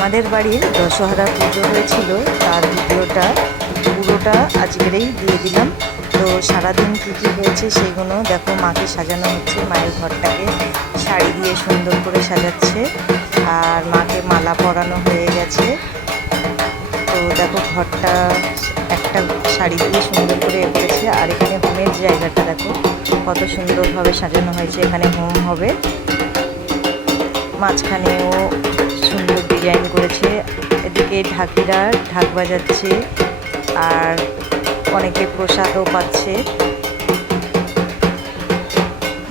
আমাদের বাড়ির দশহরা পুজো হয়েছিল, তার ভিডিওটা পুরোটা আজকেরই দিয়ে দিলাম। তো সারাদিন কী কী হয়েছে সেইগুলো দেখো। মাকে সাজানো হচ্ছে, মায়ের ঘরটাকে শাড়ি দিয়ে সুন্দর করে সাজাচ্ছে, আর মাকে মালা পরানো হয়ে গেছে। তো দেখো ঘরটা একটা শাড়ি দিয়ে সুন্দর করে করেছে। আর এখানে হোমের জায়গাটা দেখো কত সুন্দরভাবে সাজানো হয়েছে, এখানে হোম হবে। মাঝখানেও সুন্দর ডিজাইন করেছে। এদিকে ঢাকিরা ঢাক বাজাচ্ছে, আর অনেকে প্রসাদও পাচ্ছে।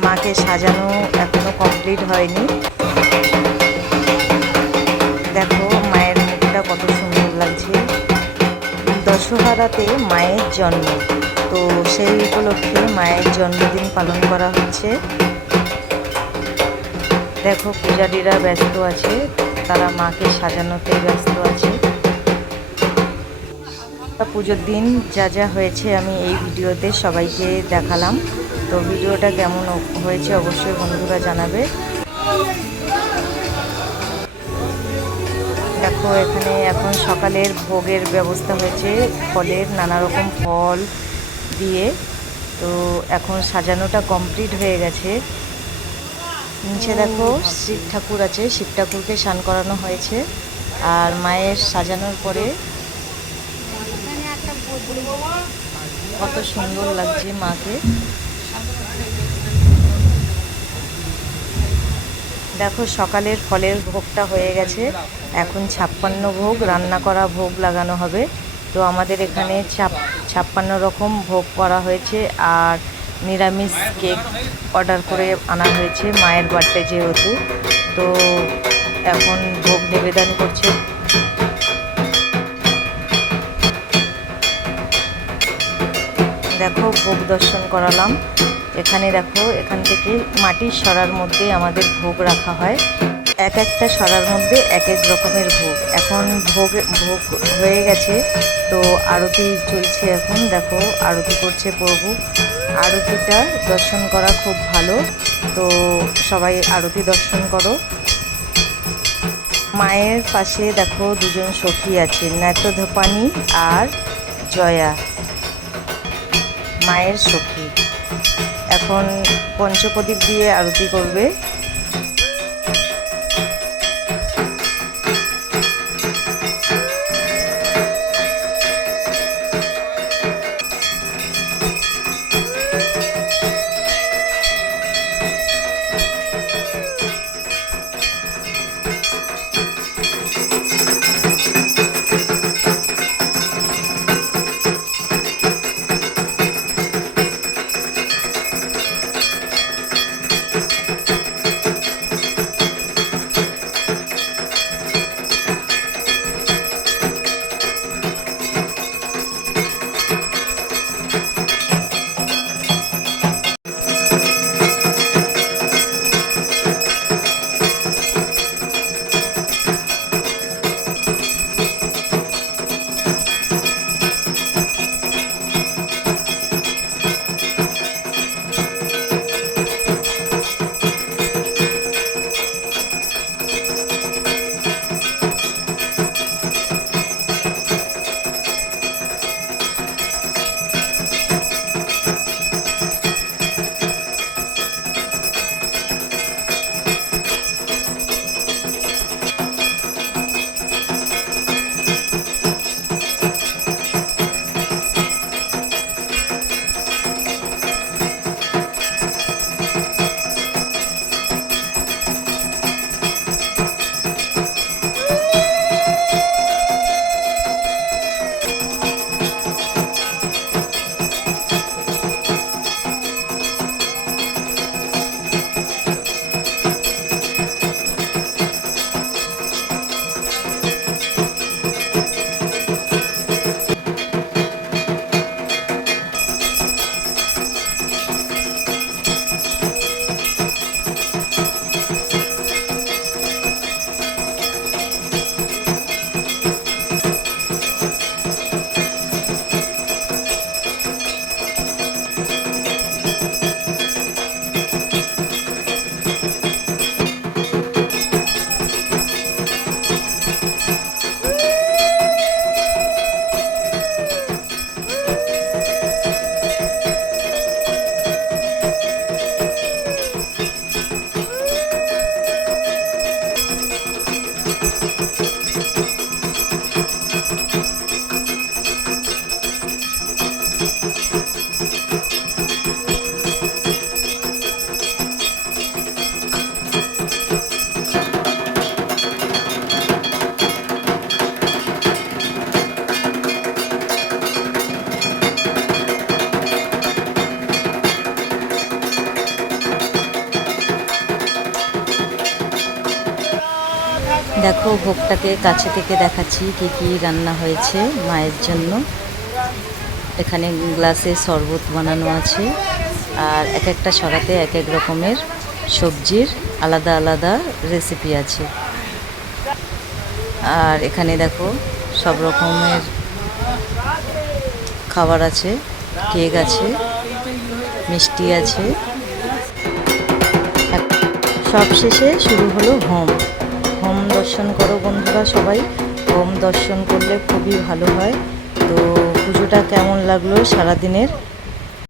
মাকে সাজানো এখনো কমপ্লিট হয়নি। দেখো মায়ের মুখটা কত সুন্দর লাগছে। দশহরাতে মায়ের জন্ম, তো সেই উপলক্ষে মায়ের জন্মদিন পালন করা হচ্ছে। দেখো পূজারীরা ব্যস্ত আছে, তারা মাকে সাজানোতে ব্যস্ত আছে। পুজোর দিন যা যা হয়েছে আমি এই ভিডিওতে সবাইকে দেখালাম। তো ভিডিওটা কেমন হয়েছে অবশ্যই বন্ধুরা জানাবে। দেখো এখানে এখন সকালের ভোগের ব্যবস্থা হয়েছে, ফলের নানা রকম ফল দিয়ে। তো এখন সাজানোটা কমপ্লিট হয়ে গেছে। নিচে দেখো শিব ঠাকুর আছে, শিব ঠাকুরকে স্নান করানো হয়েছে। আর মায়ের সাজানোর পরে কত সুন্দর লাগছে মাকে। দেখো সকালের ফলের ভোগটা হয়ে গেছে, এখন 56 ভোগ রান্না করা ভোগ লাগানো হবে। তো আমাদের এখানে 56 রকম ভোগ করা হয়েছে, আর নিরামিষ কেক অর্ডার করে আনা হয়েছে মায়ের বার্থডে যেহেতু। তো এখন ভোগ নিবেদন করছে। দেখো ভোগ দর্শন করালাম। এখানে দেখো এখান থেকে মাটির সরার মধ্যে আমাদের ভোগ রাখা হয়, এক একটা সরার মধ্যে এক এক রকমের ভোগ। এখন ভোগ হয়ে গেছে, তো আরতি চলছে। এখন দেখো আরতি করছে প্রভু। আরতিটা দর্শন করা খুব ভালো, তো সবাই আরতি দর্শন করো। মায়ের পাশে দেখো দুজন সখী আছে, নেত্রধপানি আর জয়া, মায়ের সখী। এখন পঞ্চপ্রদীপ দিয়ে আরতি করবে। দেখো ভোগটাকে কাছে থেকে দেখাচ্ছি কি কি রান্না হয়েছে মায়ের জন্য। এখানে গ্লাসে শরবত বানানো আছে, আর এক একটা সরাতে এক এক রকমের সবজির আলাদা আলাদা রেসিপি আছে। আর এখানে দেখো সব রকমের খাবার আছে, কেক আছে, মিষ্টি আছে। সব শেষে শুরু হলো হোম দর্শন করো বন্ধুরা সবাই। হোম দর্শন করলে খুবই ভালো হয়। তো পুজোটা কেমন লাগলো সারাদিনের